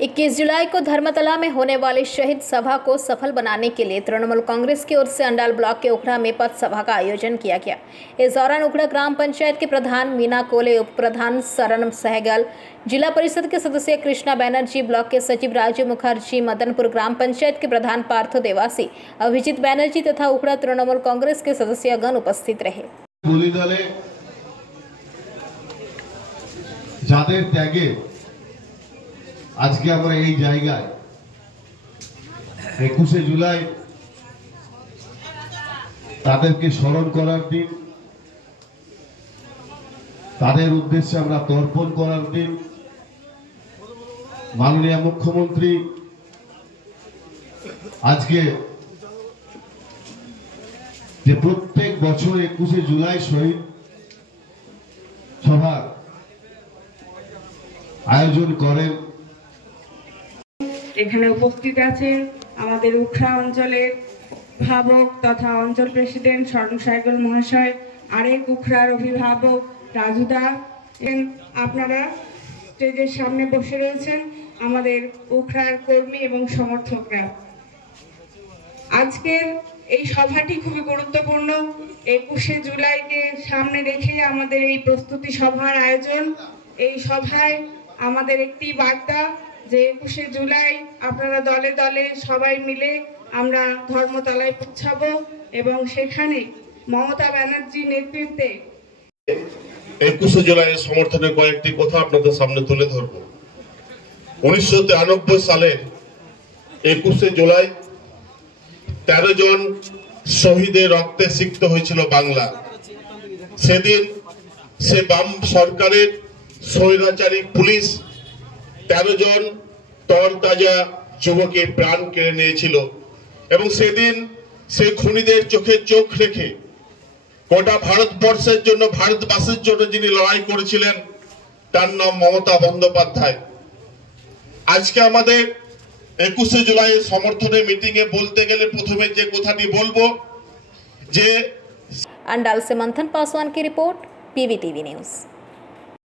21 जुलाई को धर्मतला में होने वाली शहीद सभा को सफल बनाने के लिए तृणमूल कांग्रेस की ओर से अंडाल ब्लॉक के उखड़ा में पथ सभा का आयोजन किया गया। इस दौरान उखड़ा ग्राम पंचायत के प्रधान मीना कोले, उप प्रधान शरण सहगल, जिला परिषद के सदस्य कृष्णा बैनर्जी, ब्लॉक के सचिव राजू मुखर्जी, मदनपुर ग्राम पंचायत के प्रधान पार्थो देवासी, अभिजीत बैनर्जी तथा उखड़ा तृणमूल कांग्रेस के सदस्यगण उपस्थित रहे। आज के আমরা এই জায়গায় 21 জুলাই তাদেরকে স্মরণ করার দিন, তাদের উদ্দেশ্যে আমরা তর্পণ করার দিন। মাননীয় মুখ্যমন্ত্রী আজকে যে প্রত্যেক বছর 21 জুলাই শহীদ সভার আয়োজন করেন। এখানে উপস্থিত আছেন আমাদের উখড়া অঞ্চলের অভিভাবক তথা অঞ্চল প্রেসিডেন্ট শরণ সাইগল মহাশয়, আরেক উখড়ার অভিভাবক রাজুদা। আপনারা স্টেজের সামনে বসে রয়েছেন আমাদের উখড়ার কর্মী এবং সমর্থকরা। আজকের এই সভাটি খুবই গুরুত্বপূর্ণ। 21 জুলাইকে সামনে রেখে আমাদের এই প্রস্তুতি সভার আয়োজন। এই সভায় আমাদের একটি বার্তা যে 21 জুলাই আপনারা দলে দলে সবাই মিলে আমরা ধর্মতলায় পৌঁছাবো এবং সেখানে মমতা ব্যানার্জির নেতৃত্বে 21 জুলাইয়ের সমর্থনে কয়েকটি কথা আপনাদের সামনে তুলে ধরব। 1993 সালে 21 জুলাই 13 জন শহীদের রক্তে সিক্ত হয়েছিল বাংলা। সেদিন সে বাম সরকারের স্বৈরাচারী পুলিশ 13 জন তরতাজা যুবকের প্রাণ কেড়ে নিয়েছিল এবং সেদিন সেই খুনিদের চোখে চোখ রেখে গোটা ভারতবর্ষের জন্য, ভারতবাসীর জন্য যিনি লড়াই করেছিলেন তার নাম মমতা বন্দ্যোপাধ্যায়। আজকে আমাদের 21 জুলাইয়ের সমর্থনে মিটিং এ বলতে গেলে প্রথমে যে কথাটি বলবো যে अंडाल से मंथन पासवान की रिपोर्ट, PVTV न्यूज।